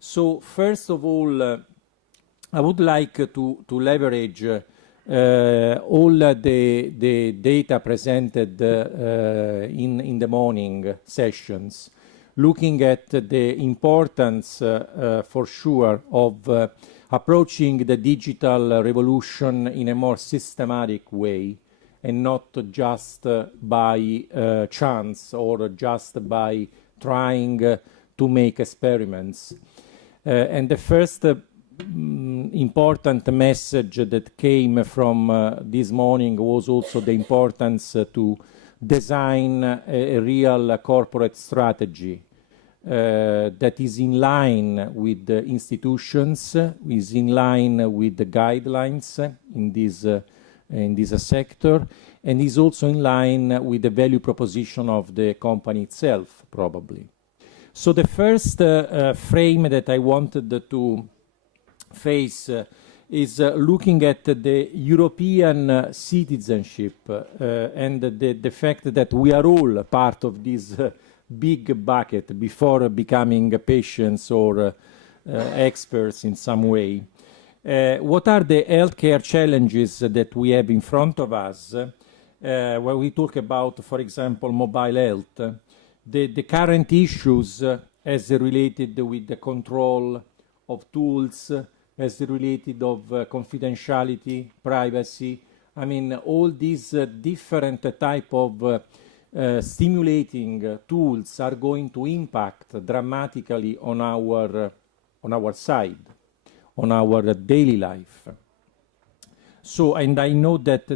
So first of all, I would like to leverage all the data presented in the morning sessions, looking at the importance for sure of approaching the digital revolution in a more systematic way and not just by chance or just by trying to make experiments. And the first important message that came from this morning was also the importance to design a real corporate strategy that is in line with the institutions, is in line with the guidelines in this sector, and is also in line with the value proposition of the company itself, probably. So the first frame that I wanted to face is looking at the European citizenship and the fact that we are all part of this big bucket before becoming patients or experts in some way. What are the healthcare challenges that we have in front of us when we talk about, for example, mobile health? The current issues as related with the control of tools, as related of confidentiality, privacy. I mean, all these different type of stimulating tools are going to impact dramatically on our side, on our daily life. So, and I know that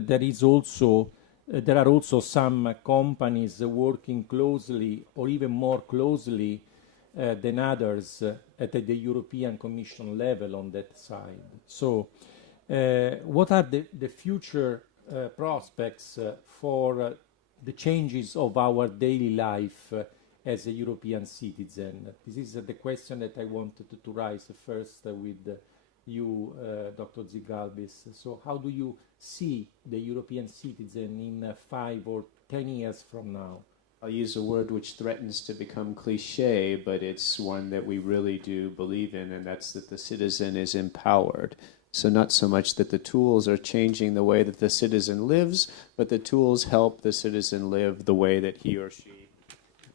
there are also some companies working closely or even more closely than others at the European Commission level on that side. So what are the future prospects for the changes of our daily life as a European citizen? This is the question that I wanted to raise first with you, Dr. Zigalbis. So how do you see the European citizen in 5 or 10 years from now? I'll use a word which threatens to become cliche, but it's one that we really do believe in, and that's that the citizen is empowered. So not so much that the tools are changing the way that the citizen lives, but the tools help the citizen live the way that he or she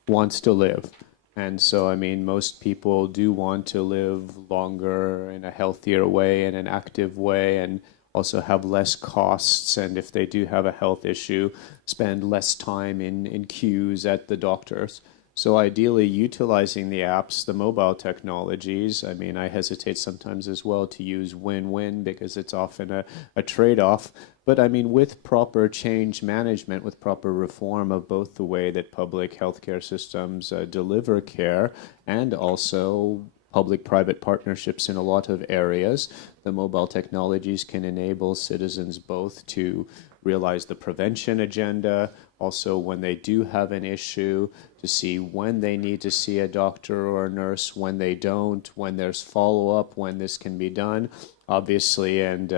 wants to live. And so, I mean, most people do want to live longer in a healthier way, in an active way, and also have less costs, and if they do have a health issue, spend less time in queues at the doctors. So ideally, utilizing the apps, the mobile technologies, I mean, I hesitate sometimes as well to use win-win because it's often a trade-off. But I mean, with proper change management, with proper reform of both the way that public healthcare systems deliver care and also public-private partnerships in a lot of areas, the mobile technologies can enable citizens both to realize the prevention agenda, also when they do have an issue, to see when they need to see a doctor or a nurse, when they don't, when there's follow-up, when this can be done, obviously, and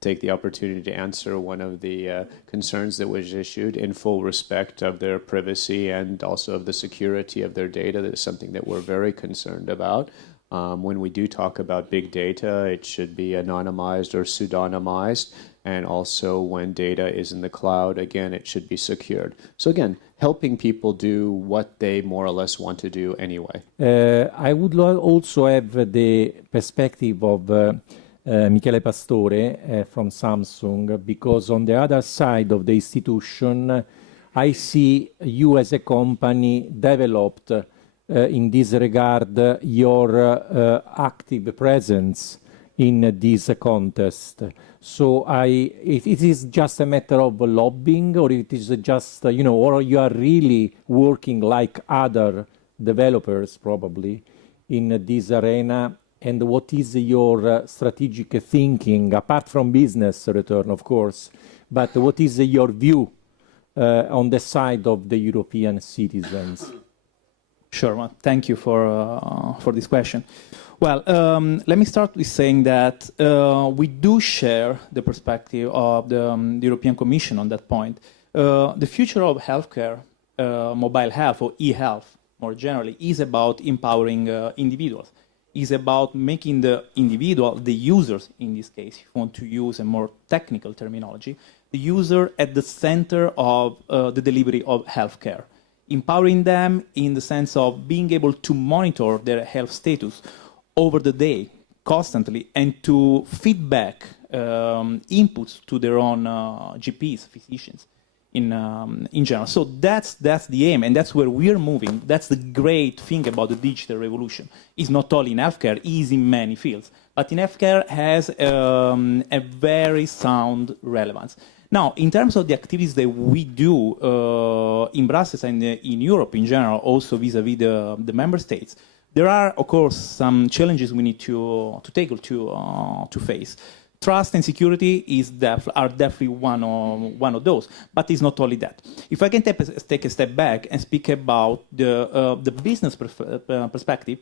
take the opportunity to answer one of the concerns that was issued in full respect of their privacy and also of the security of their data. That is something that we're very concerned about. When we do talk about big data, it should be anonymized or pseudonymized. And also when data is in the cloud, again, it should be secured. So again, helping people do what they more or less want to do anyway. I would also have the perspective of Michele Pastore from Samsung, because on the other side of the institution, I see you as a company developed in this regard your active presence in this contest. So it is just a matter of lobbying, or it is just, or you are really working like other developers probably in this arena, and what is your strategic thinking, apart from business return, of course, but what is your view on the side of the European citizens? Sure. Well, thank you for this question. Well, let me start with saying that we do share the perspective of the European Commission on that point. The future of healthcare, mobile health or e-health more generally, is about empowering individuals. is about making the individual, the users in this case, if you want to use a more technical terminology, the user at the center of the delivery of healthcare, empowering them in the sense of being able to monitor their health status over the day, constantly, and to feedback inputs to their own GPs, physicians, in general. So that's the aim, and that's where we're moving. That's the great thing about the digital revolution. It's not only in healthcare, it is in many fields. But in healthcare has a very sound relevance. Now, in terms of the activities that we do in Brussels and in Europe in general, also vis-à-vis the member states, there are, of course, some challenges we need to tackle, to face. Trust and security are definitely one of those, but it's not only that. If I can take a step back and speak about the business perspective,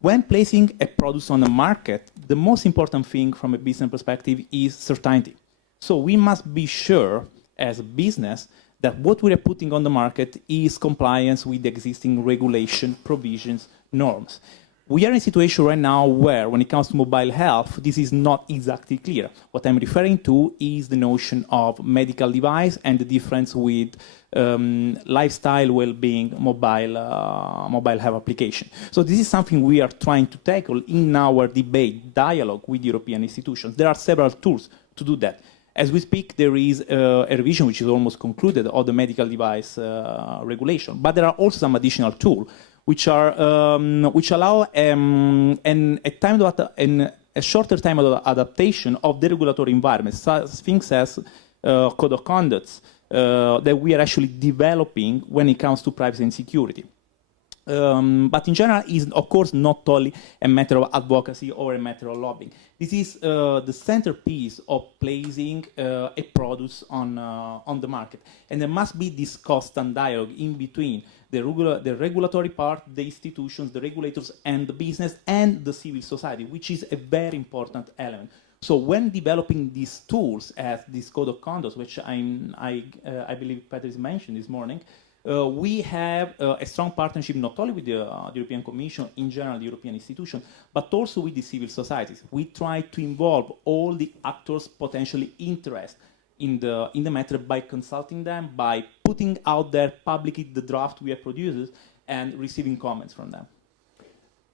when placing a product on the market, the most important thing from a business perspective is certainty. So we must be sure, as a business, that what we are putting on the market is compliance with the existing regulation, provisions, norms. We are in a situation right now where, when it comes to mobile health, this is not exactly clear. What I'm referring to is the notion of medical device and the difference with lifestyle well-being mobile health application. So this is something we are trying to tackle in our debate, dialogue with European institutions. There are several tools to do that. As we speak, there is a revision which is almost concluded of the medical device regulation, but there are also some additional tools which allow a shorter time of adaptation of the regulatory environment, such things as code of conduct that we are actually developing when it comes to privacy and security. But in general, is of course not only a matter of advocacy or a matter of lobbying. This is the centerpiece of placing a product on the market, and there must be this constant dialogue in between the regulatory part, the institutions, the regulators, and the business and the civil society, which is a very important element. So when developing these tools, as this code of conduct, which I believe Patrice mentioned this morning, we have a strong partnership not only with the European Commission, in general the European institutions, but also with the civil societies. We try to involve all the actors potentially interested in the matter by consulting them, by putting out there publicly the draft we have produced and receiving comments from them.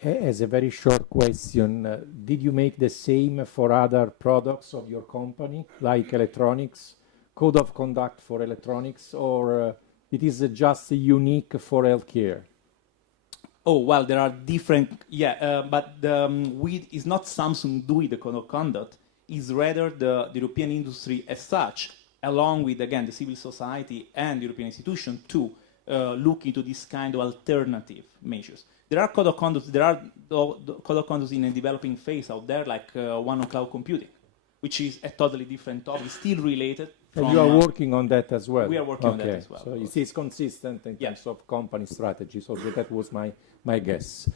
As a very short question, did you make the same for other products of your company, like electronics, code of conduct for electronics, or it is just unique for healthcare? Oh, well, there are different, but it's not Samsung doing the code of conduct, it's rather the European industry as such, along with, again, the civil society and the European institution to look into this kind of alternative measures. There are code of conduct, code of conduct in a developing phase out there, like one on cloud computing, which is a totally different topic, still related. And you are working on that as well? We are working on that as well. So it is consistent in terms of company strategy, so that was my guess.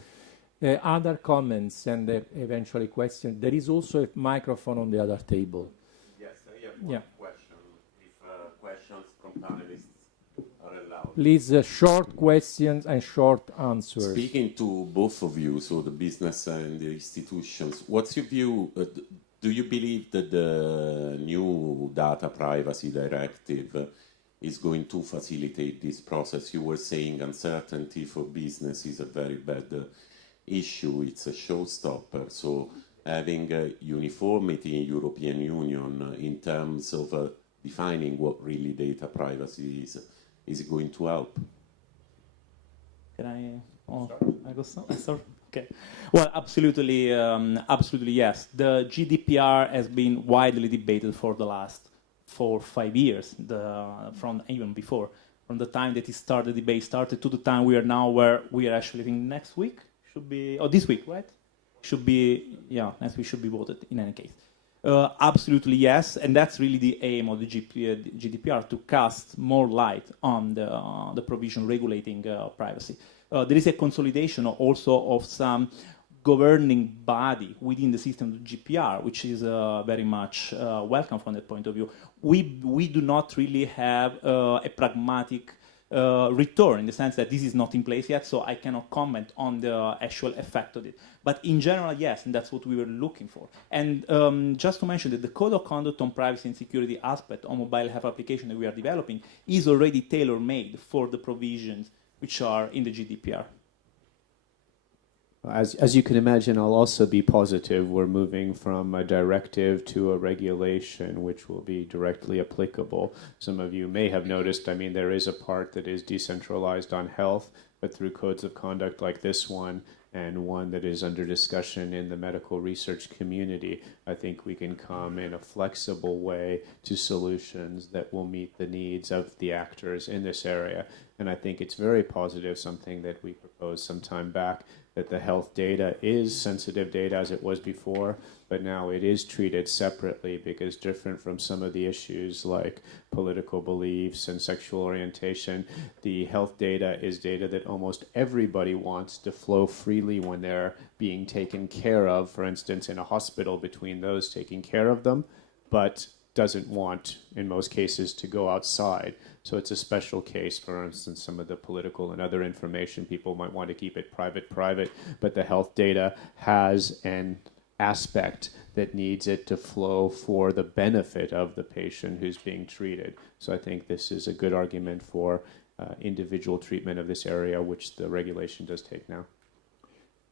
Other comments and eventually questions. There is also a microphone on the other table. Yes, I have one question, if questions from panelists are allowed. Please, short questions and short answers. Speaking to both of you, so the business and the institutions, what's your view? Do you believe that the new data privacy directive is going to facilitate this process? You were saying uncertainty for business is a very bad issue, it's a showstopper. So having uniformity in European Union in terms of defining what really data privacy is it going to help? Can I go start? Okay. Well, absolutely, absolutely yes. The GDPR has been widely debated for the last 4 or 5 years, from even before, from the time that the debate started to the time we are now, where we are actually living next week. Should be, this week, right? Should be, next week should be voted in any case. Absolutely yes, and that's really the aim of the GDPR, to cast more light on the provision regulating privacy. There is a consolidation also of some governing body within the system of GDPR, which is very much welcome from that point of view. We do not really have a pragmatic return, in the sense that this is not in place yet, so I cannot comment on the actual effect of it. But in general, yes, and that's what we were looking for. And just to mention that the code of conduct on privacy and security aspect on mobile health application that we are developing is already tailor-made for the provisions which are in the GDPR. As you can imagine, I'll also be positive. We're moving from a directive to a regulation which will be directly applicable. Some of you may have noticed, I mean, there is a part that is decentralized on health, but through codes of conduct like this one, and one that is under discussion in the medical research community, I think we can come in a flexible way to solutions that will meet the needs of the actors in this area. And I think it's very positive, something that we proposed some time back, that the health data is sensitive data as it was before, but now it is treated separately, because different from some of the issues like political beliefs and sexual orientation, the health data is data that almost everybody wants to flow freely when they're being taken care of, for instance, in a hospital, between those taking care of them, but doesn't want, in most cases, to go outside. So it's a special case. For instance, some of the political and other information, people might want to keep it private, but the health data has an aspect that needs it to flow for the benefit of the patient who's being treated. So I think this is a good argument for individual treatment of this area, which the regulation does take now.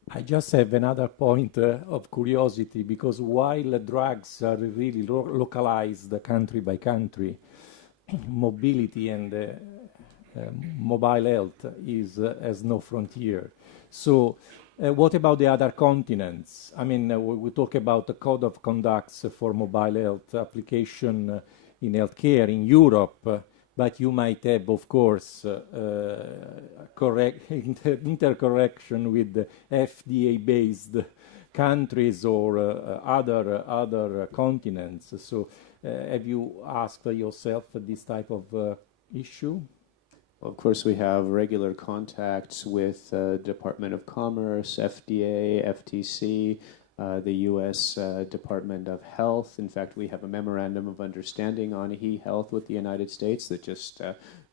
I just have another point of curiosity, because while drugs are really localized country by country, mobility and mobile health has no frontier. So what about the other continents? I mean, we talk about the code of conducts for mobile health application in healthcare in Europe, but you might have, of course, intercorrection with the FDA-based countries or other continents. So have you asked yourself this type of issue? Of course, we have regular contacts with Department of Commerce, FDA, FTC, the U.S. Department of Health. In fact, we have a memorandum of understanding on e-health with the United States that just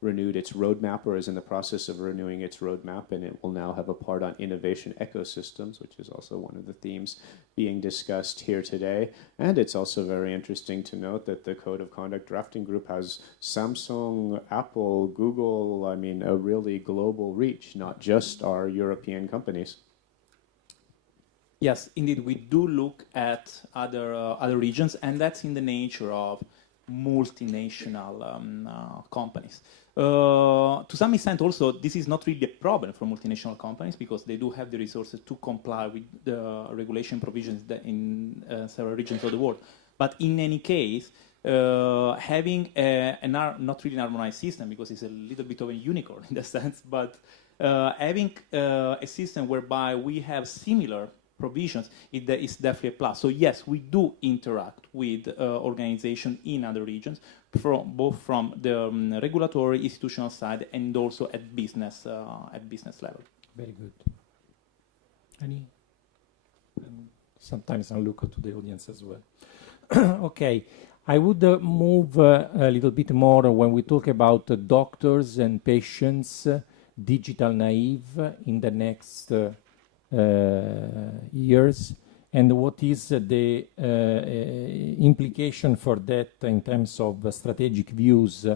renewed its roadmap, or is in the process of renewing its roadmap, and it will now have a part on innovation ecosystems, which is also one of the themes being discussed here today. And it's also very interesting to note that the Code of Conduct Drafting Group has Samsung, Apple, Google, I mean, a really global reach, not just our European companies. Yes, indeed, we do look at other regions, and that's in the nature of multinational companies. To some extent, also, this is not really a problem for multinational companies, because they do have the resources to comply with the regulation provisions in several regions of the world. But in any case, having not really an harmonized system, because it's a little bit of a unicorn in that sense, but having a system whereby we have similar provisions is definitely a plus. So yes, we do interact with organizations in other regions, both from the regulatory institutional side and also at business level. Very good. Any? Sometimes I look to the audience as well. Okay, I would move a little bit more when we talk about doctors and patients, digital naive in the next years, and what is the implication for that in terms of strategic views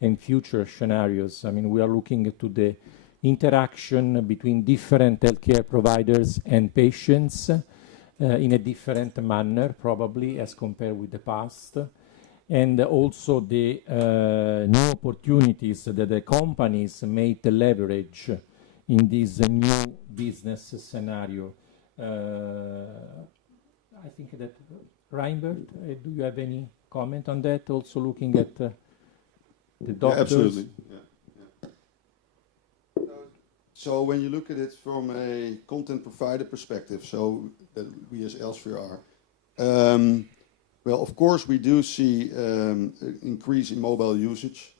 and future scenarios. I mean, we are looking to the interaction between different healthcare providers and patients in a different manner, probably, as compared with the past, and also the new opportunities that the companies may leverage in this new business scenario. I think that, Reinbert, do you have any comment on that? Also looking at the doctors? Yeah, absolutely. Yeah. So when you look at it from a content provider perspective, so that we as Elsevier are, well, of course, we do see an increase in mobile usage,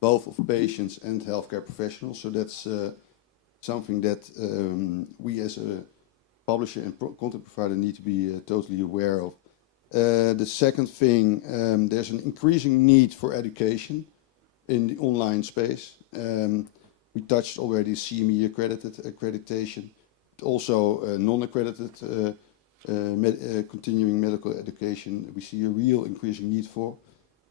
both of patients and healthcare professionals. So that's something that we as a publisher and content provider need to be totally aware of. The second thing, there's an increasing need for education. in the online space. We touched already CME accreditation, also non-accredited continuing medical education. We see a real increasing need for.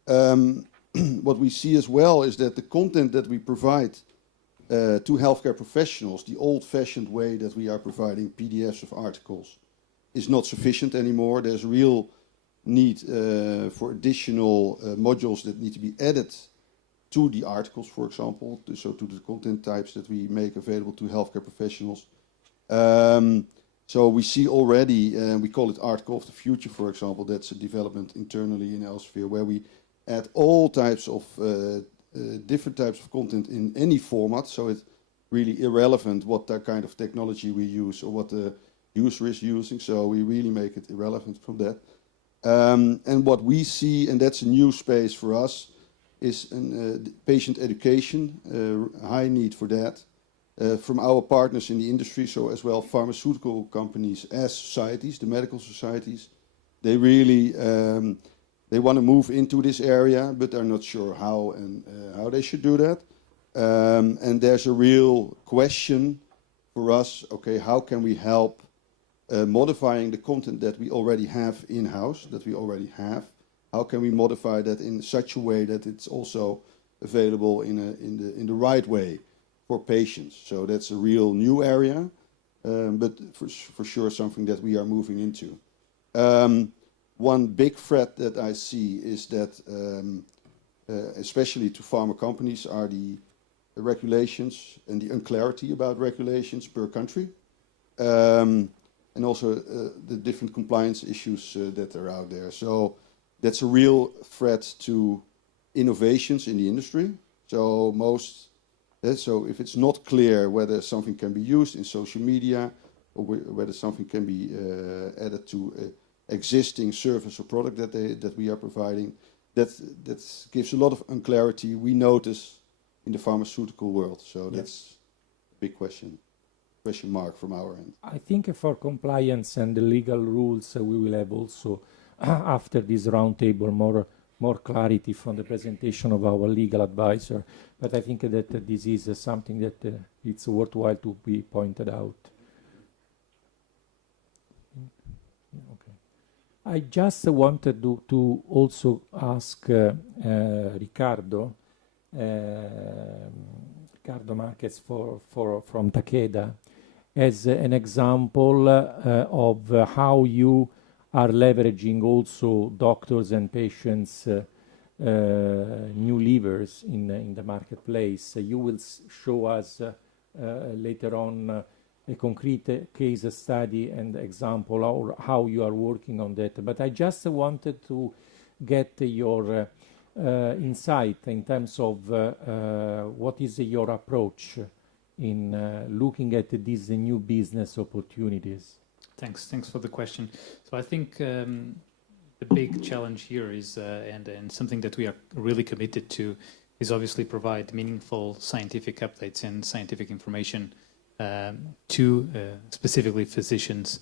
What we see as well is that the content that we provide to healthcare professionals, the old-fashioned way that we are providing PDFs of articles, is not sufficient anymore. There's real need for additional modules that need to be added to the articles, for example, so to the content types that we make available to healthcare professionals. So we see already, we call it Article of the Future, for example. That's a development internally in Elsevier, where we add all types of different types of content in any format. So it's really irrelevant what that kind of technology we use or what the user is using. So we really make it irrelevant from that. And what we see, and that's a new space for us, is patient education, high need for that. From our partners in the industry, so as well pharmaceutical companies as societies, the medical societies, they really they want to move into this area, but they're not sure how and how they should do that. And there's a real question for us, okay, how can we help modifying the content that we already have in-house, that we already have? How can we modify that in such a way that it's also available in the right way for patients? So that's a real new area, but for sure something that we are moving into. One big threat that I see is that, especially to pharma companies, are the regulations and the unclarity about regulations per country, and also the different compliance issues that are out there. So that's a real threat to innovations in the industry. So so if it's not clear whether something can be used in social media or whether something can be added to existing service or product that we are providing, that gives a lot of unclarity. We notice in the pharmaceutical world. So that's a big question mark from our end. I think for compliance and the legal rules, we will have also, after this roundtable, more clarity from the presentation of our legal advisor. But I think that this is something that it's worthwhile to be pointed out. Okay. I just wanted to also ask Riccardo Marquez from Takeda, as an example of how you are leveraging also doctors and patients' new levers in the marketplace. You will show us later on a concrete case study and example or how you are working on that. But I just wanted to get your insight in terms of what is your approach in looking at these new business opportunities. Thanks for the question. So I think the big challenge here is, and something that we are really committed to, is obviously provide meaningful scientific updates and scientific information to specifically physicians.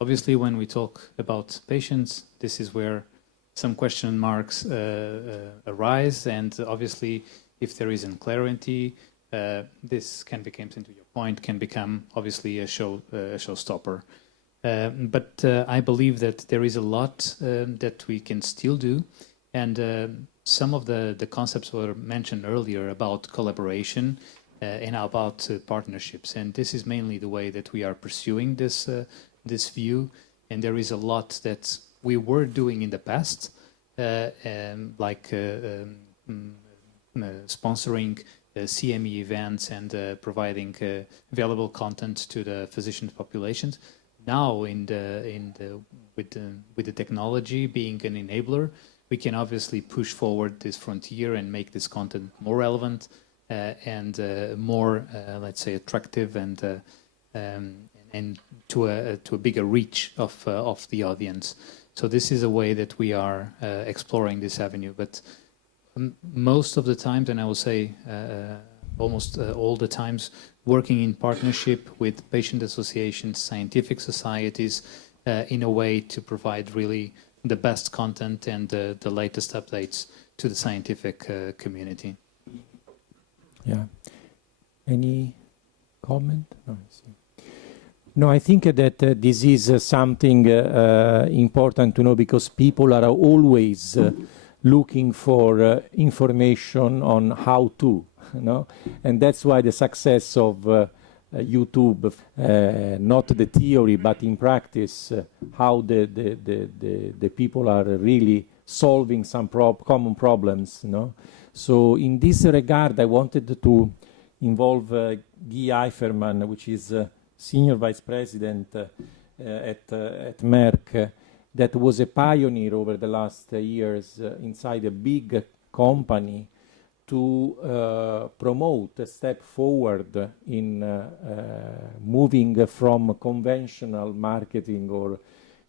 Obviously, when we talk about patients, this is where some question marks arise, and obviously, if there is unclarity, this can become, to your point, can become obviously a showstopper. But I believe that there is a lot that we can still do, and some of the concepts were mentioned earlier about collaboration and about partnerships, and this is mainly the way that we are pursuing this view. And there is a lot that we were doing in the past, like sponsoring CME events and providing valuable content to the physician populations. Now, with the technology being an enabler, we can obviously push forward this frontier and make this content more relevant and more, let's say, attractive and to a bigger reach of the audience. So this is a way that we are exploring this avenue. But most of the times, and I will say almost all the times, working in partnership with patient associations, scientific societies, in a way to provide really the best content and the latest updates to the scientific community. Yeah. Any comment? No, I see. No, I think that this is something important to know, because people are always looking for information on how to, you know, and that's why the success of YouTube, not the theory, but in practice, how the people are really solving some common problems, you know. So in this regard, I wanted to involve Guy Eiferman, which is Senior Vice President at Merck, that was a pioneer over the last years inside a big company to promote a step forward in moving from conventional marketing or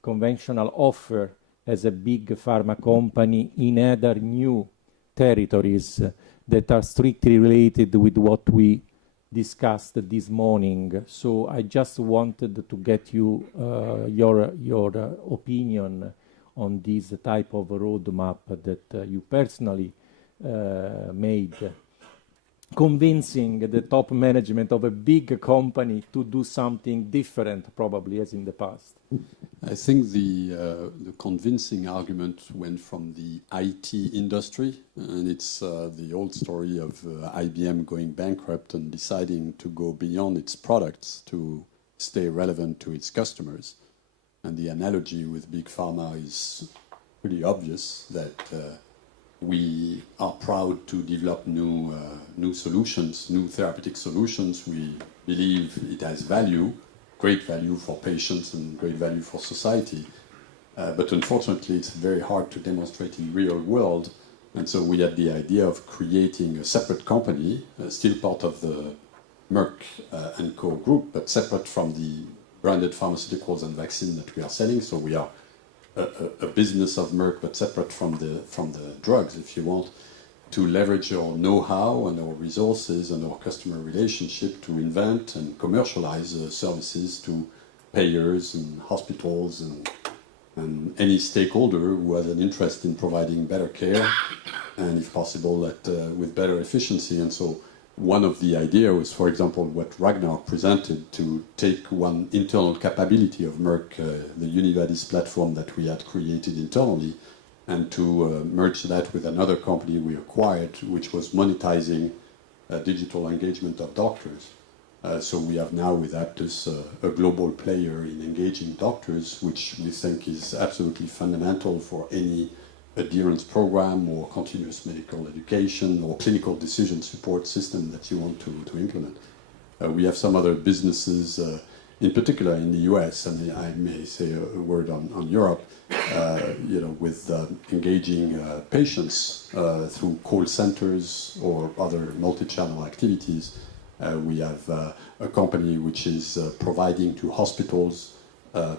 conventional offer as a big pharma company in other new territories that are strictly related with what we discussed this morning. So I just wanted to get you your opinion on this type of roadmap that you personally made, convincing the top management of a big company to do something different, probably, as in the past. I think the convincing argument went from the IT industry, and it's the old story of IBM going bankrupt and deciding to go beyond its products to stay relevant to its customers. And the analogy with Big Pharma is pretty obvious, that we are proud to develop new solutions, new therapeutic solutions. We believe it has value, great value for patients and great value for society. But unfortunately, it's very hard to demonstrate in real world. And so we had the idea of creating a separate company, still part of the Merck & Co. group, but separate from the branded pharmaceuticals and vaccine that we are selling. So we are a business of Merck, but separate from the drugs, if you want, to leverage our know-how and our resources and our customer relationship to invent and commercialize services to payers and hospitals and any stakeholder who has an interest in providing better care and, if possible, with better efficiency. And so one of the ideas was, for example, what Ragnar presented, to take one internal capability of Merck, the Univadis platform that we had created internally, and to merge that with another company we acquired, which was monetizing digital engagement of doctors. So we have now with Aptus a global player in engaging doctors, which we think is absolutely fundamental for any adherence program or continuous medical education or clinical decision support system that you want to implement. We have some other businesses, in particular in the US, and I may say a word on Europe, with engaging patients through call centers or other multi-channel activities. We have a company which is providing to hospitals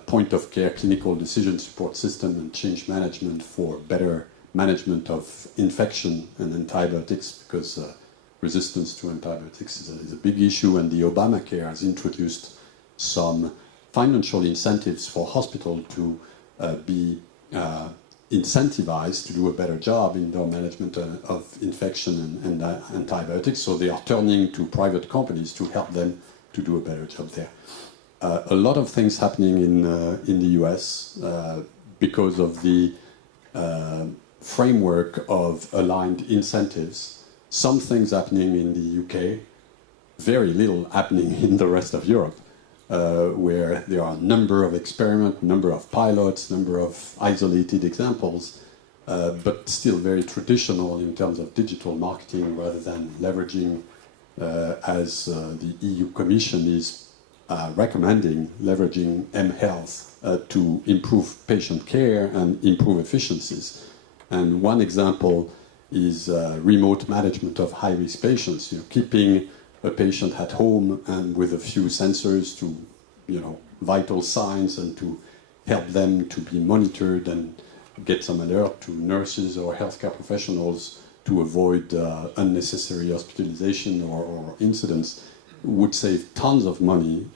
point-of-care clinical decision support system and change management for better management of infection and antibiotics, because resistance to antibiotics is a big issue, and the Obamacare has introduced some financial incentives for hospitals to be incentivized to do a better job in their management of infection and antibiotics. So they are turning to private companies to help them to do a better job there. A lot of things happening in the US because of the framework of aligned incentives. Some things happening in the UK, very little happening in the rest of Europe, where there are a number of experiments, number of pilots, number of isolated examples, but still very traditional in terms of digital marketing, rather than leveraging, as the EU Commission is recommending, leveraging mHealth to improve patient care and improve efficiencies. And one example is remote management of high-risk patients, keeping a patient at home and with a few sensors to, vital signs, and to help them to be monitored and get some alert to nurses or healthcare professionals to avoid unnecessary hospitalization or incidents, would save tons of money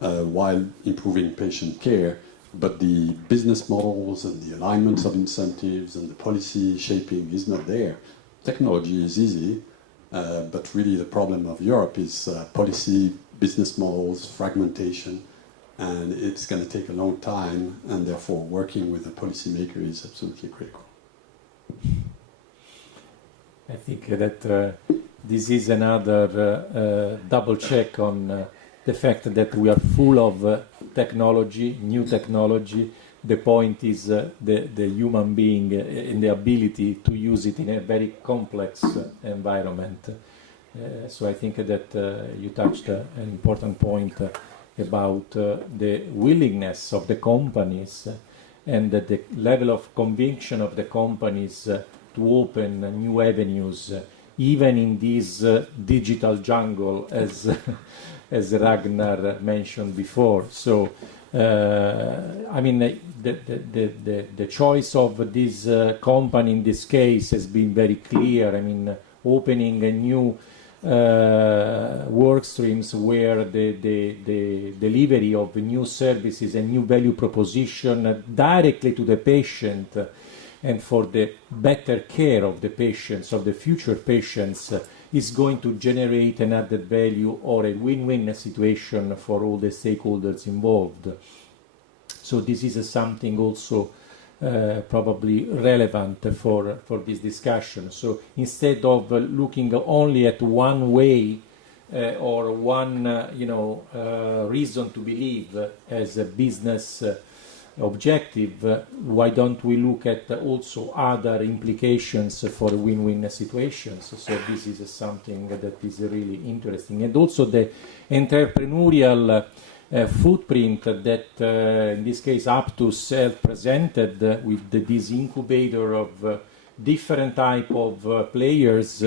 while improving patient care. But the business models and the alignments of incentives and the policy shaping is not there. Technology is easy. But really the problem of Europe is policy, business models, fragmentation, and it's going to take a long time, and therefore working with the policymaker is absolutely critical. I think that this is another double check on the fact that we are full of technology, new technology. The point is the human being and the ability to use it in a very complex environment. So I think that you touched an important point about the willingness of the companies and the level of conviction of the companies to open new avenues, even in this digital jungle, as Ragnar mentioned before. So, I mean, the choice of this company in this case has been very clear. I mean, opening a new work streams where the delivery of new services and new value proposition directly to the patient and for the better care of the patients, of the future patients, is going to generate an added value or a win-win situation for all the stakeholders involved. So this is something also probably relevant for this discussion. So instead of looking only at one way or one reason to believe as a business objective, why don't we look at also other implications for win-win situations? So this is something that is really interesting. And also the entrepreneurial footprint that in this case Aptus have presented with this incubator of different type of players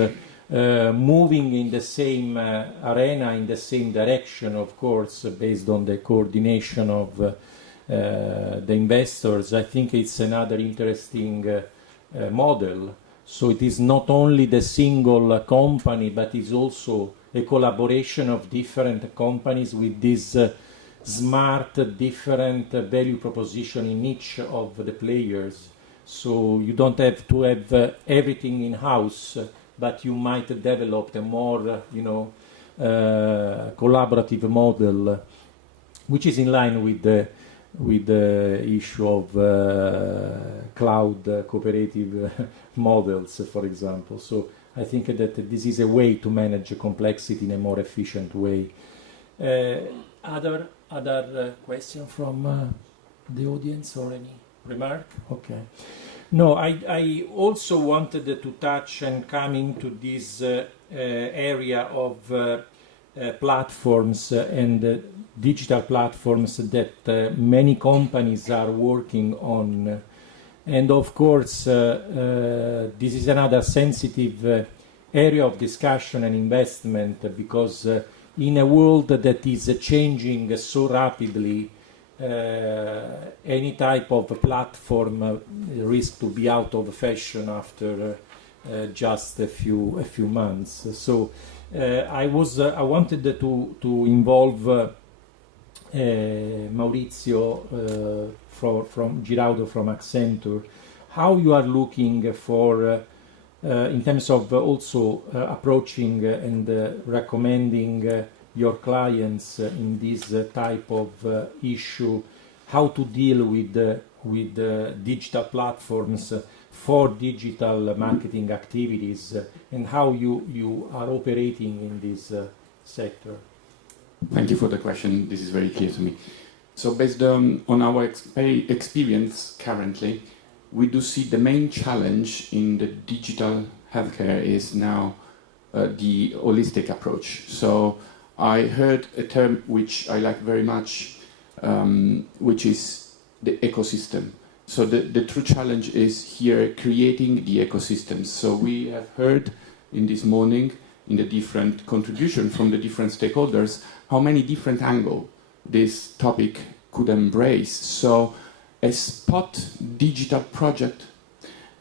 moving in the same arena, in the same direction, of course, based on the coordination of the investors. I think it's another interesting model. So it is not only the single company, but it's also a collaboration of different companies with this smart, different value proposition in each of the players. So you don't have to have everything in-house, but you might develop a more, collaborative model, which is in line with the issue of cloud cooperative models, for example. So I think that this is a way to manage complexity in a more efficient way. Other question from the audience or any remark? Okay. No, I also wanted to touch and come into this area of platforms and digital platforms that many companies are working on. And of course, this is another sensitive area of discussion and investment, because in a world that is changing so rapidly, any type of platform risks to be out of fashion after just a few months. So I wanted to involve Maurizio from Giraudo from Accenture, how you are looking for in terms of also approaching and recommending your clients in this type of issue, how to deal with digital platforms for digital marketing activities, and how you are operating in this sector. Thank you for the question. This is very clear to me. So based on our experience currently, we do see the main challenge in the digital healthcare is now the holistic approach. So I heard a term which I like very much, which is the ecosystem. So the true challenge is here creating the ecosystems. So we have heard in this morning, in the different contribution from the different stakeholders, how many different angles this topic could embrace. So a spot digital project,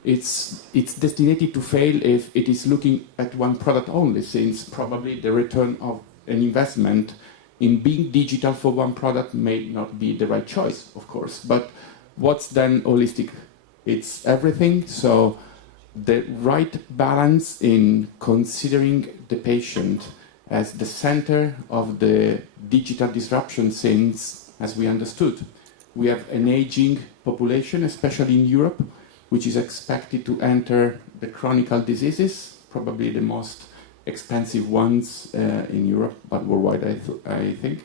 it's destined to fail if it is looking at one product only, since probably the return of an investment in being digital for one product may not be the right choice, of course. But what's then holistic? It's everything. So the right balance in considering the patient as the center of the digital disruption since, as we understood, we have an aging population, especially in Europe, which is expected to enter the chronic diseases, probably the most expensive ones in Europe, but worldwide, I think.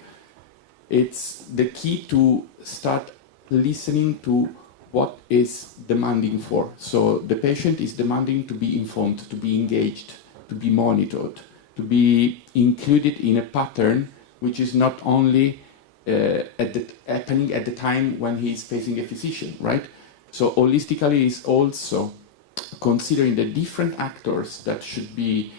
It's the key to start listening to what is demanding for. So the patient is demanding to be informed, to be engaged, to be monitored, to be included in a pattern which is not only happening at the time when he is facing a physician, right? So holistically is also considering the different actors that should be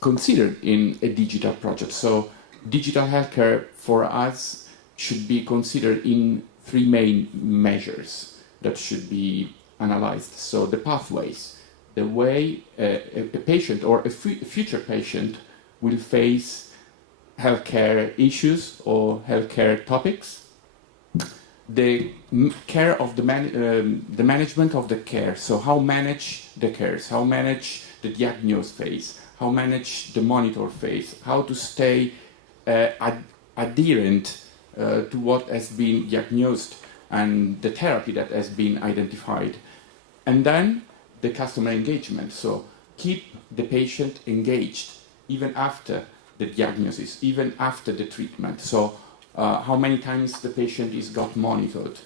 considered in a digital project. So digital healthcare for us should be considered in three main measures that should be analyzed. So the pathways, the way a patient or a future patient will face healthcare issues or healthcare topics, the care of the management of the care. So how manage the cares, how manage the diagnose phase, how manage the monitor phase, how to stay adherent to what has been diagnosed and the therapy that has been identified. And then the customer engagement. So keep the patient engaged even after the diagnosis, even after the treatment. So how many times the patient is got monitored.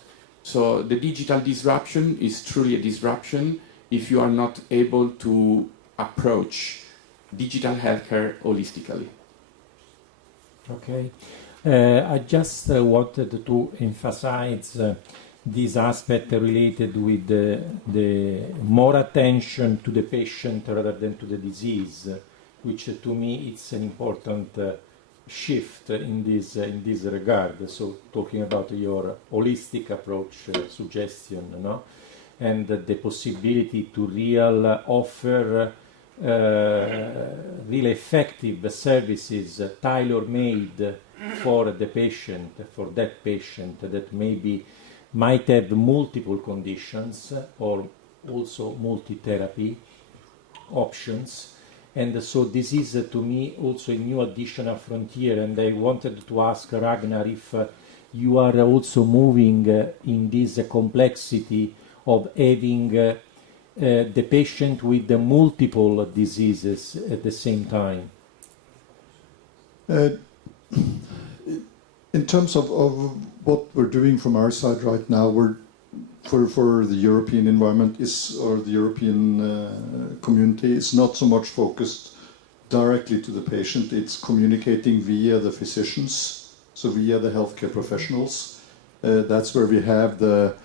So the digital disruption is truly a disruption if you are not able to approach digital healthcare holistically. Okay. I just wanted to emphasize this aspect related with the more attention to the patient rather than to the disease, which to me it's an important shift in this regard. So talking about your holistic approach suggestion, no? And the possibility to offer really effective services tailor-made for the patient, for that patient that might have multiple conditions or also multi-therapy options. And so this is to me also a new additional frontier, and I wanted to ask Ragnar if you are also moving in this complexity of having the patient with the multiple diseases at the same time. In terms of what we're doing from our side right now, we're for the European environment or the European community, it's not so much focused directly to the patient. It's communicating via the physicians, so via the healthcare professionals. That's where we have the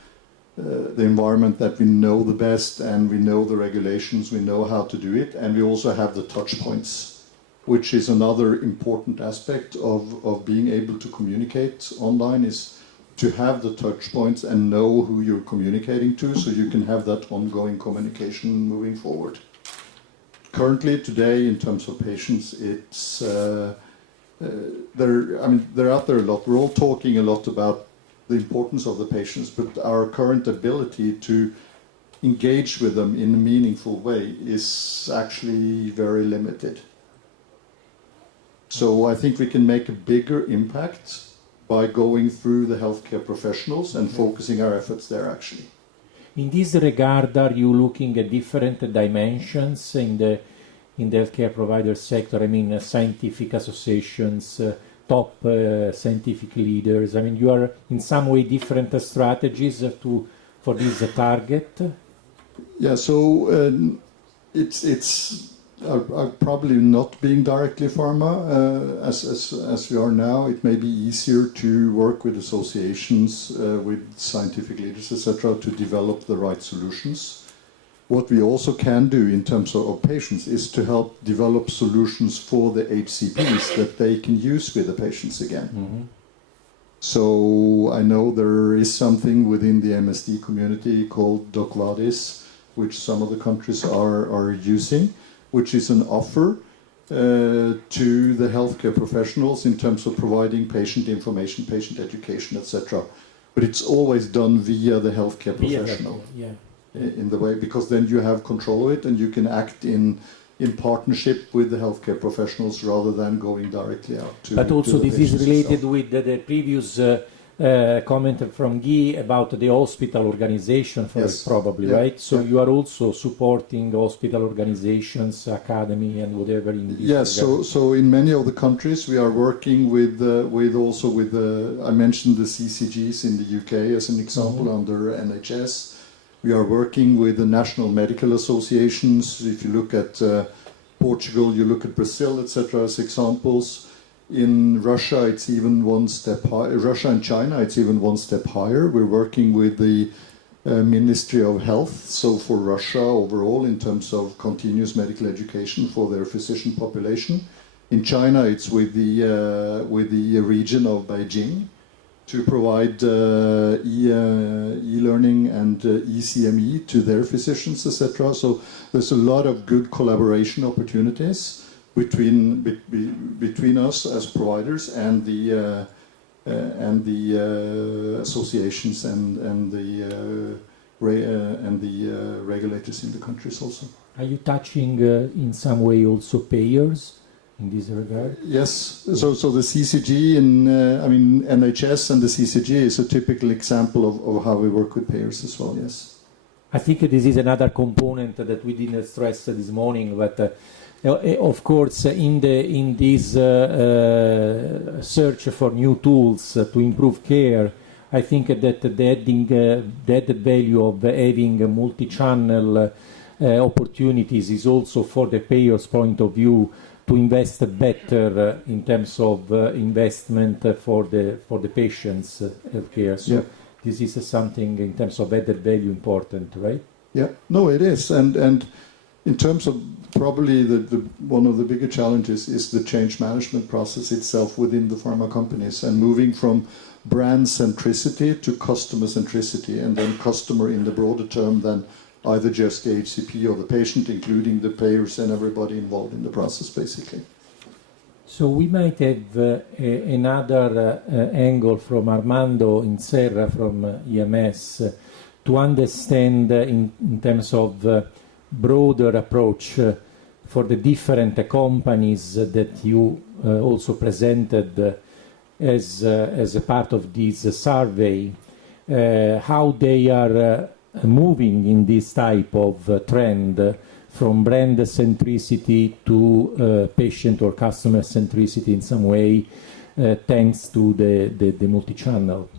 environment that we know the best, and we know the regulations, we know how to do it, and we also have the touch points, which is another important aspect of being able to communicate online, is to have the touch points and know who you're communicating to, so you can have that ongoing communication moving forward. Currently, today, in terms of patients, it's they're out there a lot. We're all talking a lot about the importance of the patients, but our current ability to engage with them in a meaningful way is actually very limited. So I think we can make a bigger impact by going through the healthcare professionals and focusing our efforts there, actually. In this regard, are you looking at different dimensions in the healthcare provider sector? I mean, scientific associations, top scientific leaders. I mean, you are in some way different strategies for this target. Yeah. So it's probably not being directly pharma as we are now. It may be easier to work with associations, with scientific leaders, etc., to develop the right solutions. What we also can do in terms of patients is to help develop solutions for the HCPs that they can use with the patients again. Mm-hmm. So I know there is something within the MSD community called DocVadis, which some of the countries are using, which is an offer to the healthcare professionals in terms of providing patient information, patient education, etc. But it's always done via the healthcare professional. Yeah. in the way, because then you have control of it and you can act in partnership with the healthcare professionals rather than going directly out to. But also, to the this is patients related itself. with the previous comment from Guy about the hospital organization, Yes. probably, Yeah. right? So Yeah. you are also supporting hospital organizations, academy, and whatever in this Yes, regard. so in many of the countries we are working with I mentioned the CCGs in the UK as an example under NHS. We are working with the national medical associations. If you look at Portugal, you look at Brazil, etc. as examples. In Russia, it's even one step higher. Russia and China, it's even one step higher. We're working with the Ministry of Health. So for Russia overall, in terms of continuous medical education for their physician population. In China, it's with the region of Beijing to provide e-learning and e-CME to their physicians, etc. So there's a lot of good collaboration opportunities between us as providers and the associations and the regulators in the countries also. Are you touching in some way also payers in this regard? Yes. So the CCG NHS and the CCG is a typical example of how we work with payers as well. Yes. I think this is another component that we didn't stress this morning, but of course, in this search for new tools to improve care, I think that the added value of having multi-channel opportunities is also for the payer's point of view to invest better in terms of investment for the patient's healthcare. So yeah. This is something in terms of added value important, right? Yeah. No, it is, and in terms of probably the one of the bigger challenges is the change management process itself within the pharma companies and moving from brand centricity to customer centricity, and then customer in the broader term than either just the HCP or the patient, including the payers and everybody involved in the process, basically. So we might have another angle from Armando Inserra from EMS to understand in terms of broader approach for the different companies that you also presented as a part of this survey, how they are moving in this type of trend from brand centricity to patient or customer centricity in some way, thanks to the multi-channel.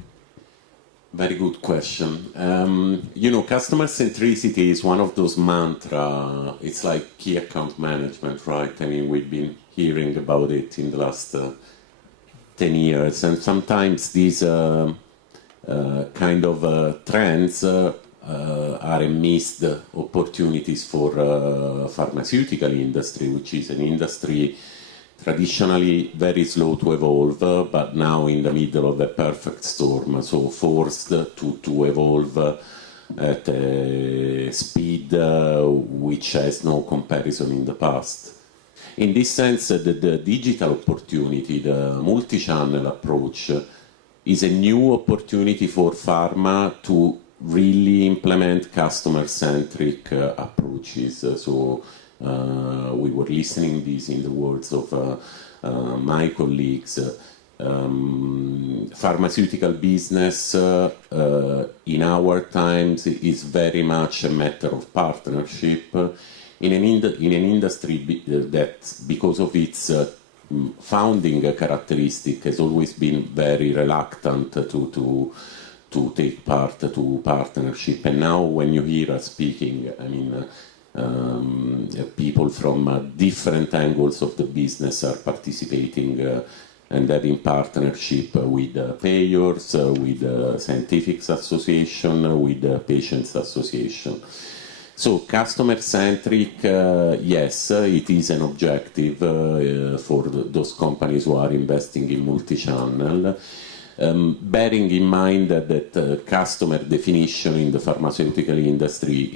Very good question. Customer centricity is one of those mantra. It's like key account management, right? I mean, we've been hearing about it in the last 10 years, and sometimes these kind of trends are missed opportunities for pharmaceutical industry, which is an industry traditionally very slow to evolve, but now in the middle of a perfect storm, so forced to evolve at a speed which has no comparison in the past. In this sense, the digital opportunity, the multi-channel approach, is a new opportunity for pharma to really implement customer-centric approaches. So we were listening this in the words of my colleagues. Pharmaceutical business in our times is very much a matter of partnership in an industry that, because of its founding characteristic, has always been very reluctant to take part to partnership. And now when you hear us speaking, I mean, people from different angles of the business are participating and having partnership with payers, with scientific association, with patients association. So customer-centric, yes, it is an objective for those companies who are investing in multi-channel. Bearing in mind that customer definition in the pharmaceutical industry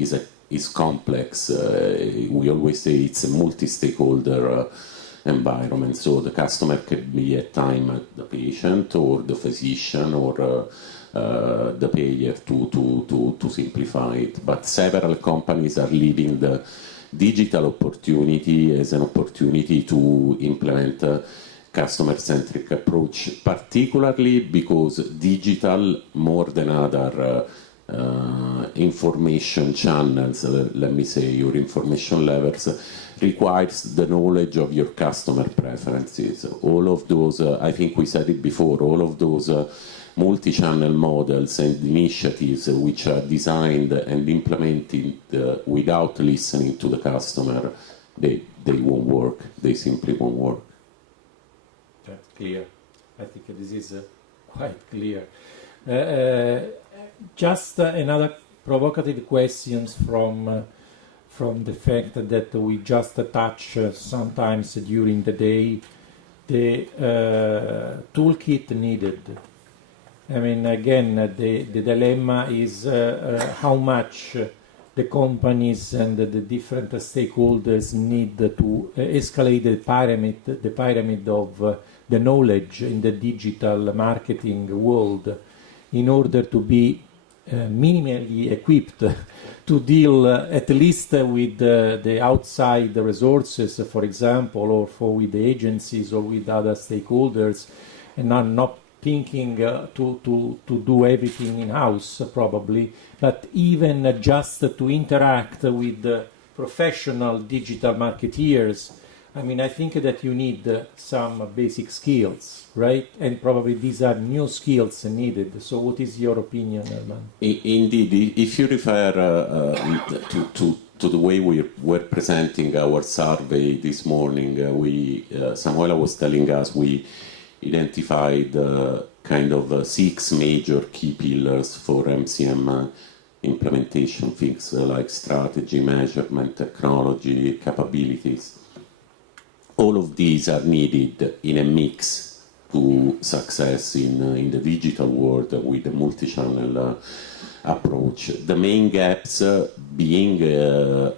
is complex. We always say it's a multi-stakeholder environment. So the customer could be at time the patient or the physician or the payer to simplify it. But several companies are leaving the digital opportunity as an opportunity to implement a customer-centric approach, particularly because digital, more than other information channels, let me say, or information levels, requires the knowledge of your customer preferences. All of those, I think we said it before, all of those multi-channel models and initiatives which are designed and implemented without listening to the customer, they won't work. They simply won't work. That's clear. I think this is quite clear. Just another provocative questions from the fact that we just touch sometimes during the day the toolkit needed. I mean, again, the dilemma is how much the companies and the different stakeholders need to escalate the pyramid of the knowledge in the digital marketing world in order to be minimally equipped to deal at least with the outside resources, for example, or with the agencies or with other stakeholders, and not thinking to do everything in-house probably, but even just to interact with professional digital marketeers. I mean, I think that you need some basic skills, right? And probably these are new skills needed. So what is your opinion, Herman? Indeed, if you refer to the way we were presenting our survey this morning, Samuela was telling us we identified kind of 6 major key pillars for MCM implementation, things like strategy, measurement, technology, capabilities. All of these are needed in a mix to success in the digital world with the multi-channel approach. The main gaps being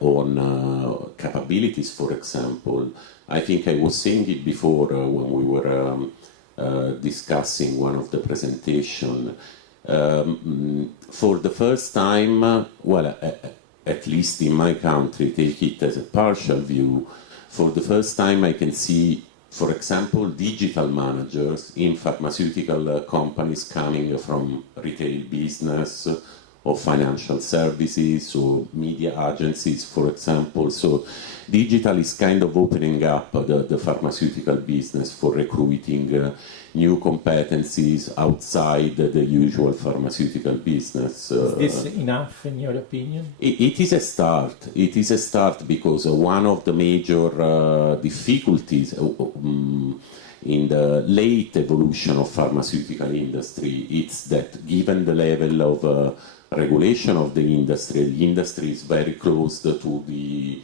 on capabilities, for example. I think I was saying it before when we were discussing one of the presentation. For the first time, at least in my country, take it as a partial view, for the first time I can see, for example, digital managers in pharmaceutical companies coming from retail business or financial services or media agencies, for example. So digital is kind of opening up the pharmaceutical business for recruiting new competencies outside the usual pharmaceutical business. Is this enough, in your opinion? It is a start. It is a start because one of the major difficulties in the late evolution of pharmaceutical industry is that given the level of regulation of the industry is very close to the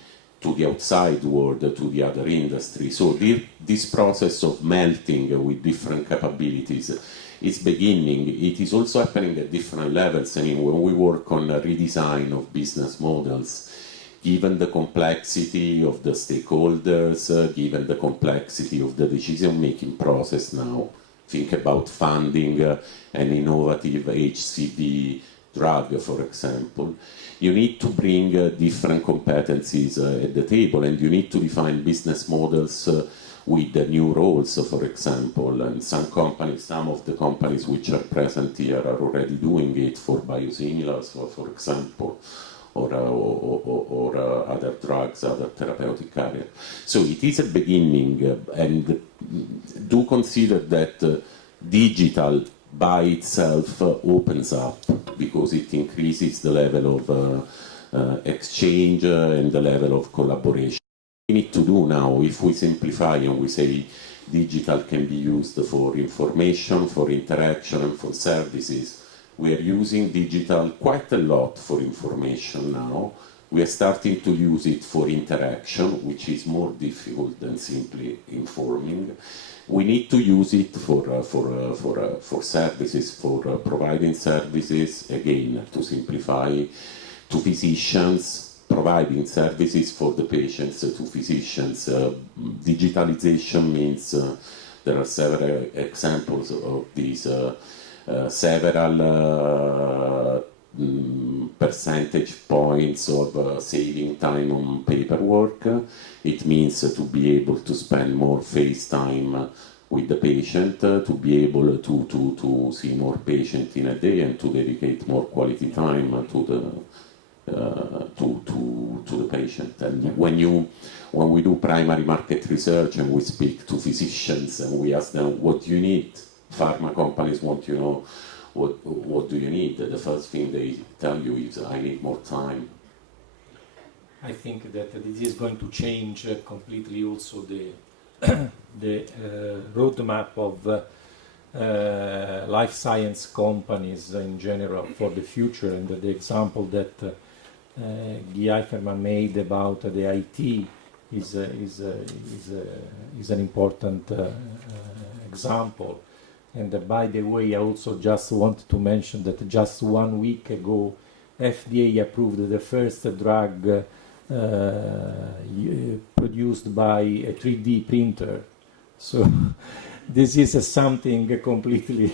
outside world, to the other industry. So this process of melting with different capabilities is beginning. It is also happening at different levels. I mean, when we work on a redesign of business models, given the complexity of the stakeholders, given the complexity of the decision-making process now, think about funding an innovative HCV drug, for example. You need to bring different competencies at the table, and you need to define business models with new roles, for example. And some of the companies which are present here are already doing it for biosimilars, for example, or other drugs, other therapeutic areas. So it is a beginning, and do consider that digital by itself opens up because it increases the level of exchange and the level of collaboration. We need to do now, if we simplify and we say digital can be used for information, for interaction and for services, we are using digital quite a lot for information now. We are starting to use it for interaction, which is more difficult than simply informing. We need to use it for services, for providing services, again, to simplify, to physicians, providing services for the patients to physicians. Digitalization means there are several examples of these several percentage points of saving time on paperwork. It means to be able to spend more face time with the patient, to be able to see more patients in a day and to dedicate more quality time to the patient. And when we do primary market research and we speak to physicians and we ask them, what do you need? Pharma companies want to know, what do you need? The first thing they tell you is, I need more time. I think that this is going to change completely also the roadmap of life science companies in general for the future. And the example that Guy Eiferman made about the IT is an important example. And by the way, I also just want to mention that just 1 week ago, FDA approved the first drug produced by a 3D printer. So this is something completely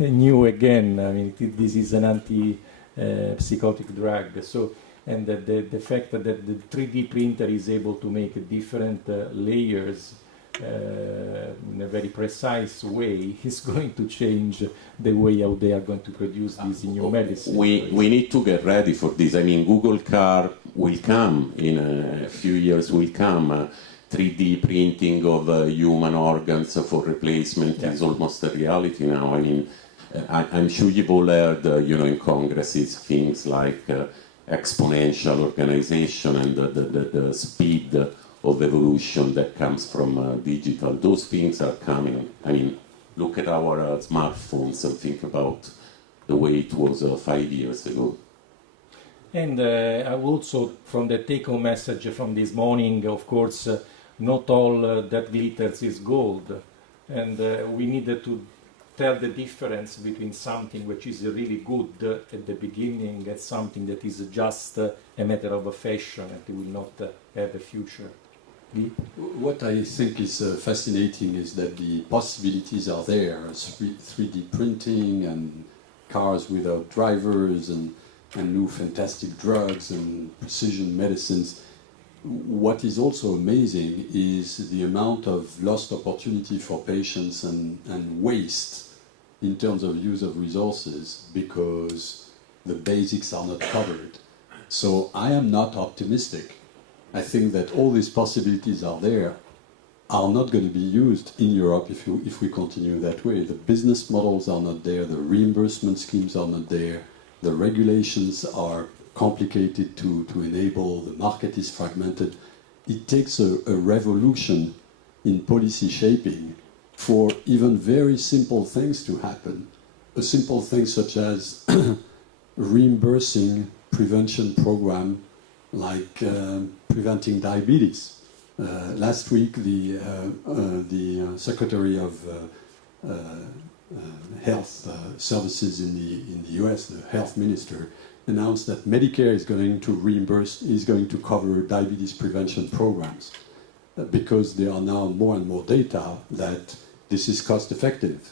new again. I mean, this is an anti-psychotic drug. So, and the fact that the 3D printer is able to make different layers in a very precise way is going to change the way how they are going to produce these new medicines. We need to get ready for this. I mean, Google Car will come in a few years. Will come. 3D printing of human organs for replacement is almost a reality now. I mean, I'm sure you've all heard, in congresses, things like exponential organization and the speed of evolution that comes from digital. Those things are coming. I mean, look at our smartphones and think about the way it was 5 years ago. And I also, from the take-home message from this morning, of course, not all that glitters is gold. And we needed to tell the difference between something which is really good at the beginning and something that is just a matter of a fashion and will not have a future. What I think is fascinating is that the possibilities are there, 3D printing and cars without drivers and new fantastic drugs and precision medicines. What is also amazing is the amount of lost opportunity for patients and waste in terms of use of resources because the basics are not covered. So I am not optimistic. I think that all these possibilities are there, are not going to be used in Europe if we continue that way. The business models are not there, the reimbursement schemes are not there, the regulations are complicated to enable, the market is fragmented. It takes a revolution in policy shaping for even very simple things to happen. A simple thing such as reimbursing prevention program like preventing diabetes. Last week, the Secretary of Health Services in the US, the Health Minister, announced that Medicare is going to cover diabetes prevention programs because there are now more and more data that this is cost effective.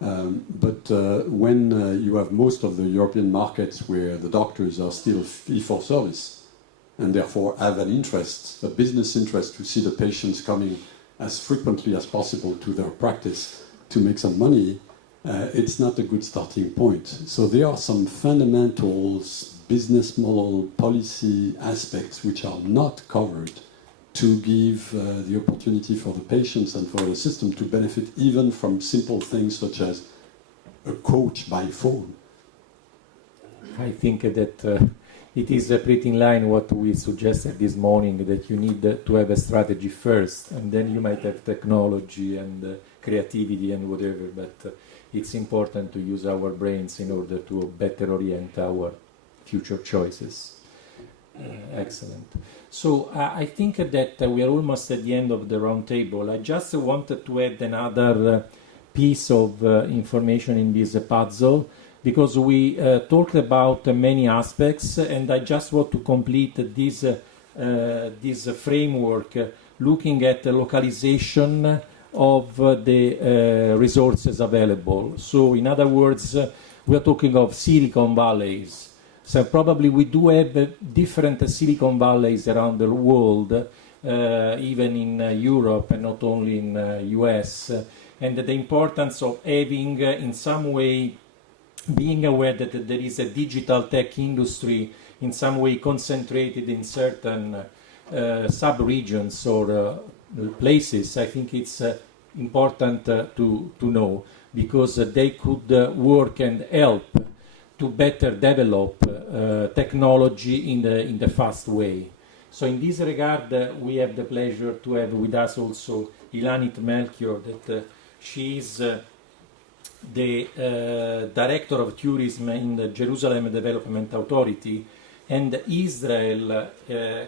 But when you have most of the European markets where the doctors are still fee for service, and therefore have an interest, a business interest, to see the patients coming as frequently as possible to their practice to make some money, it's not a good starting point. So there are some fundamentals, business model, policy aspects which are not covered to give the opportunity for the patients and for the system to benefit even from simple things such as a coach by phone. I think that it is pretty in line what we suggested this morning, that you need to have a strategy first, and then you might have technology and creativity and whatever, but it's important to use our brains in order to better orient our future choices. Excellent. So I think that we are almost at the end of the roundtable. I just wanted to add another piece of information in this puzzle, because we talked about many aspects, and I just want to complete this framework looking at the localization of the resources available. So in other words, we are talking of Silicon Valleys. So probably we do have different Silicon Valleys around the world, even in Europe and not only in US. And the importance of having in some way being aware that there is a digital tech industry in some way concentrated in certain sub-regions or places, I think it's important to know, because they could work and help to better develop technology in the fast way. So in this regard, we have the pleasure to have with us also Ilanit Melchior, that she is the Director of Tourism in the Jerusalem Development Authority, and Israel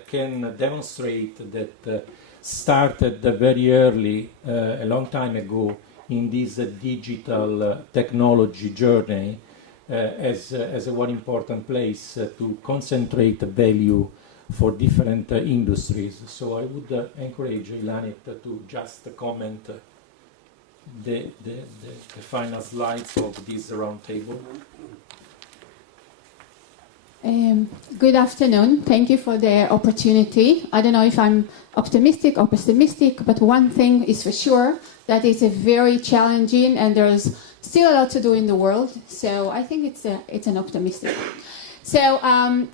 can demonstrate that started very early, a long time ago, in this digital technology journey as a one important place to concentrate value for different industries. So I would encourage Ilanit to just comment the final slides of this roundtable. Good afternoon. Thank you for the opportunity. I don't know if I'm optimistic or pessimistic, but one thing is for sure, that it's a very challenging and there's still a lot to do in the world. So I think it's an optimistic. So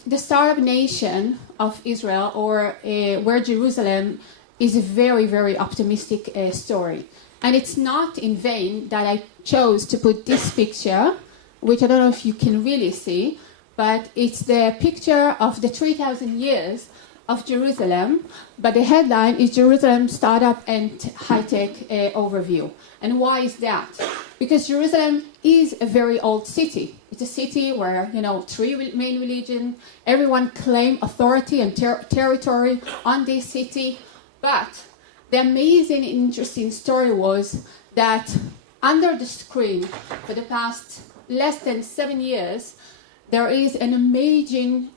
the startup nation of Israel, or where Jerusalem, is a very, very optimistic story. And it's not in vain that I chose to put this picture, which I don't know if you can really see, but it's the picture of the 3,000 years of Jerusalem, but the headline is Jerusalem Startup and High-Tech Overview. And why is that? Because Jerusalem is a very old city. It's a city where, three main religions, everyone claim authority and territory on this city. But the amazing and interesting story was that under the screen for the past less than 7 years, there is an amazing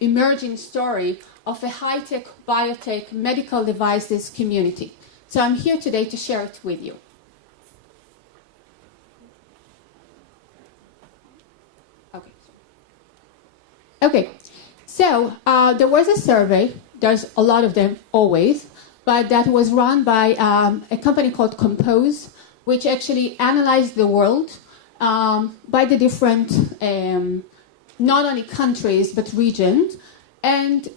emerging story of a high-tech, biotech, medical devices community. So I'm here today to share it with you. Okay. So there was a survey. There's a lot of them always, but that was run by a company called Compose, which actually analyzed the world by the different, not only countries, but regions. And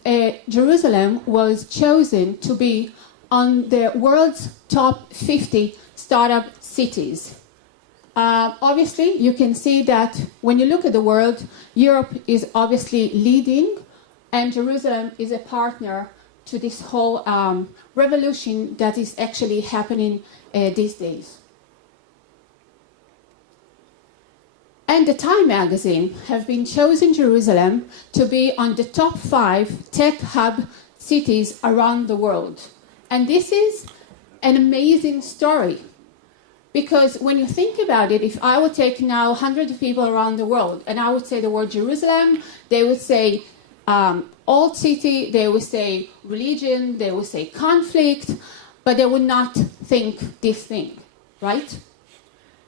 Jerusalem was chosen to be on the world's top 50 startup cities. Obviously, you can see that when you look at the world, Europe is obviously leading, and Jerusalem is a partner to this whole revolution that is actually happening these days. And the Time magazine have been chosen Jerusalem to be on the top 5 tech hub cities around the world. And this is an amazing story. Because when you think about it, if I would take now hundreds of people around the world and I would say the word Jerusalem, they would say old city, they would say religion, they would say conflict, but they would not think this thing, right?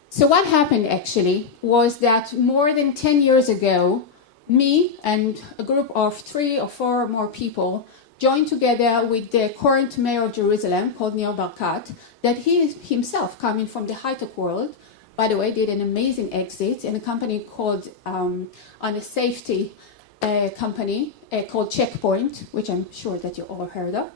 So what happened actually was that more than 10 years ago, me and a group of 3 or 4 more people joined together with the current mayor of Jerusalem, called Nir Barkat, that he is himself coming from the high-tech world, by the way, did an amazing exit in a company called, on a safety company called Checkpoint, which I'm sure that you all heard of.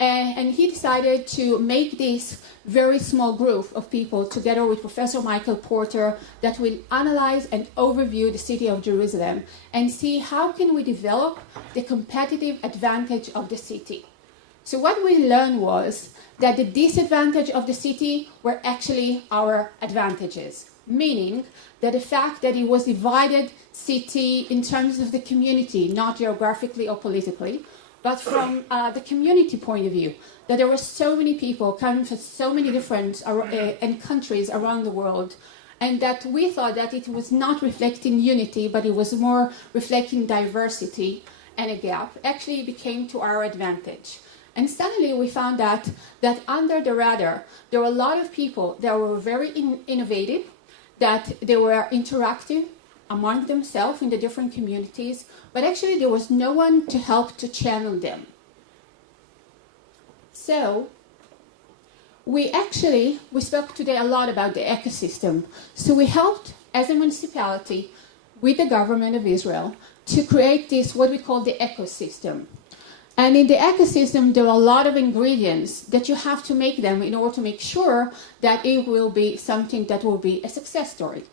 And he decided to make this very small group of people together with Professor Michael Porter that will analyze and overview the city of Jerusalem and see how can we develop the competitive advantage of the city. So what we learned was that the disadvantage of the city were actually our advantages, meaning that the fact that it was divided city in terms of the community, not geographically or politically, but from the community point of view, that there were so many people coming from so many different and countries around the world, and that we thought that it was not reflecting unity, but it was more reflecting diversity and a gap, actually became to our advantage. And suddenly we found out that under the radar, there were a lot of people that were very innovative, that they were interactive among themselves in the different communities, but actually there was no one to help to channel them. So we spoke today a lot about the ecosystem. So we helped, as a municipality, with the government of Israel, to create this, what we call the ecosystem. And in the ecosystem, there are a lot of ingredients that you have to make them in order to make sure that it will be something that will be a success story.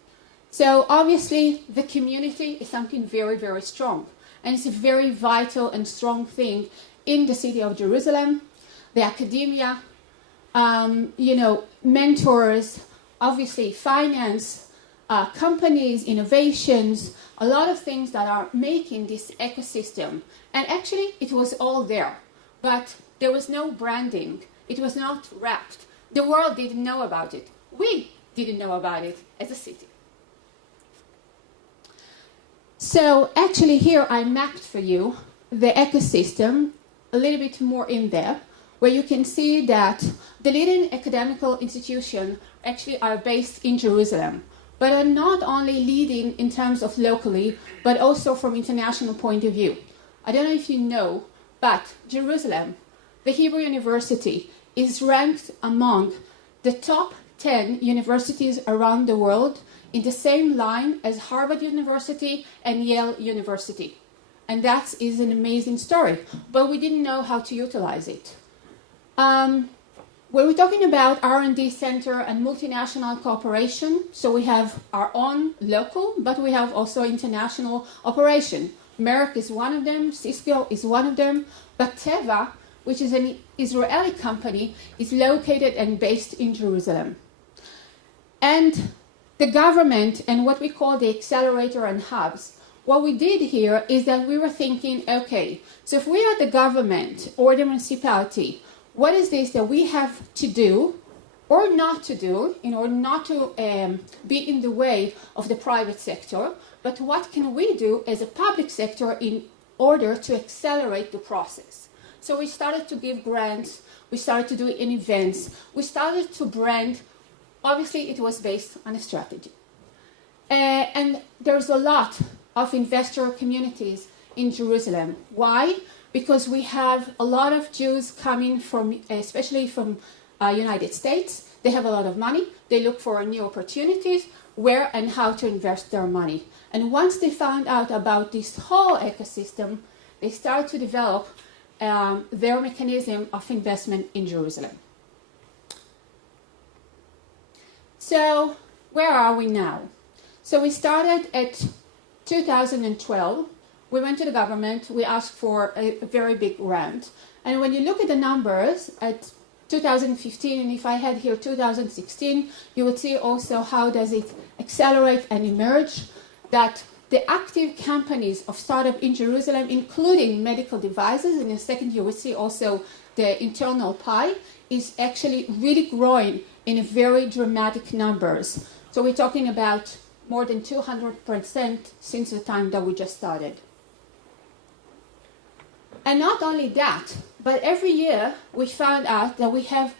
So obviously, the community is something very, very strong. And it's a very vital and strong thing in the city of Jerusalem. The academia, mentors, obviously finance, companies, innovations, a lot of things that are making this ecosystem. And actually, it was all there. But there was no branding. It was not wrapped. The world didn't know about it. We didn't know about it as a city. So actually here I mapped for you the ecosystem a little bit more in depth, where you can see that the leading academical institutions actually are based in Jerusalem, but are not only leading in terms of locally, but also from international point of view. I don't know if you know, but Jerusalem, the Hebrew University, is ranked among the top 10 universities around the world in the same line as Harvard University and Yale University. And that is an amazing story, but we didn't know how to utilize it. When we're talking about R&D center and multinational cooperation, so we have our own local, but we have also international operation. Merck is one of them, Cisco is one of them, but Teva, which is an Israeli company, is located and based in Jerusalem. And the government and what we call the accelerator and hubs, what we did here is that we were thinking, okay, so if we are the government or the municipality, what is this that we have to do or not to do in order not to be in the way of the private sector, but what can we do as a public sector in order to accelerate the process? So we started to give grants, we started to do events, we started to brand. Obviously, it was based on a strategy. And there's a lot of investor communities in Jerusalem. Why? Because we have a lot of Jews coming from, especially from United States. They have a lot of money. They look for new opportunities, where and how to invest their money. And once they found out about this whole ecosystem, they started to develop their mechanism of investment in Jerusalem. So where are we now? So we started at 2012. We went to the government. We asked for a very big grant. And when you look at the numbers at 2015, and if I had here 2016, you would see also how does it accelerate and emerge, that the active companies of startup in Jerusalem, including medical devices, and in a second you will see also the internal pie, is actually really growing in a very dramatic numbers. So we're talking about more than 200% since the time that we just started. And not only that, but every year we found out that we have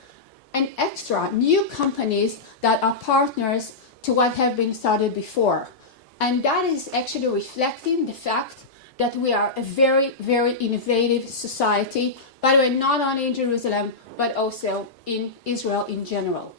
an extra new companies that are partners to what have been started before. And that is actually reflecting the fact that we are a very, very innovative society, by the way, not only in Jerusalem, but also in Israel in general.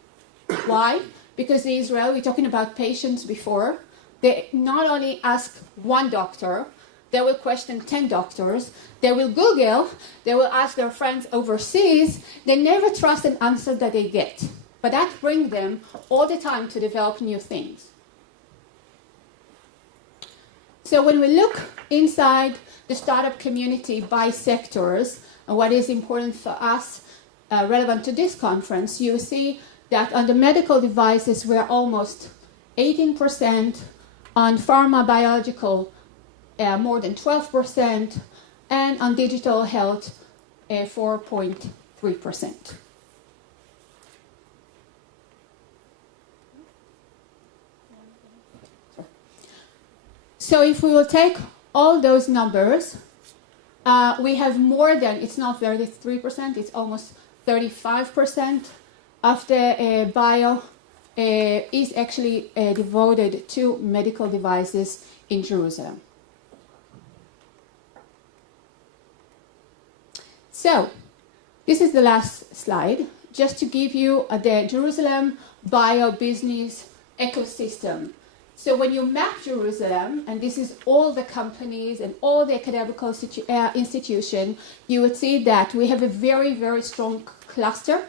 Why? Because in Israel, we're talking about patients before. They not only ask one doctor, they will question 10 doctors, they will Google, they will ask their friends overseas, they never trust an answer that they get. But that brings them all the time to develop new things. So when we look inside the startup community by sectors, and what is important for us, relevant to this conference, you see that on the medical devices we're almost 18%, on pharma biological more than 12%, and on digital health 4.3%. So if we will take all those numbers, We have more than, it's not 33%, it's almost 35% of the bio is actually devoted to medical devices in Jerusalem. So, this is the last slide, just to give you the Jerusalem bio-business ecosystem. So when you map Jerusalem, and this is all the companies and all the academical institutions, you would see that we have a very, very strong cluster,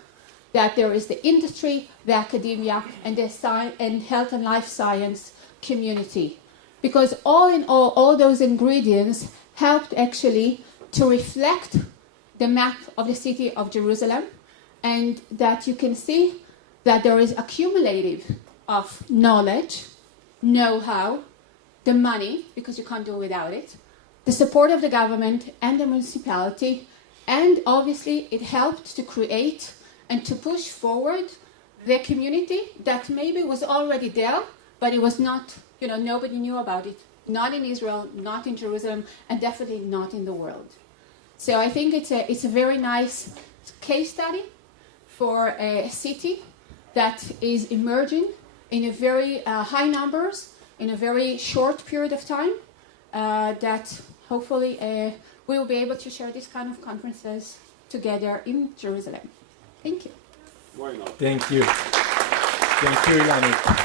that there is the industry, the academia, and the and health and life science community. Because all in all those ingredients helped actually to reflect the map of the city of Jerusalem, and that you can see that there is accumulative of knowledge, know-how, the money, because you can't do without it, the support of the government and the municipality, and obviously it helped to create and to push forward the community that maybe was already there, but it was not, nobody knew about it. Not in Israel, not in Jerusalem, and definitely not in the world. So I think it's a very nice case study for a city that is emerging in a very high numbers in a very short period of time, that hopefully we will be able to share this kind of conferences together in Jerusalem. Thank you. Thank you. Thank you, Yannick.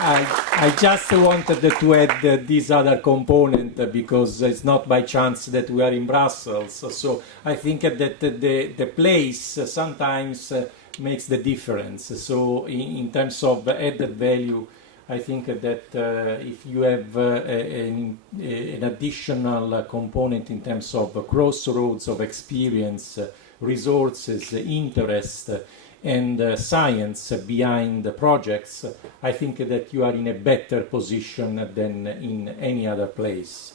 I just wanted to add this other component because it's not by chance that we are in Brussels. So I think that the place sometimes makes the difference. So in terms of added value, I think that if you have an additional component in terms of crossroads of experience, resources, interest, and science behind the projects, I think that you are in a better position than in any other place.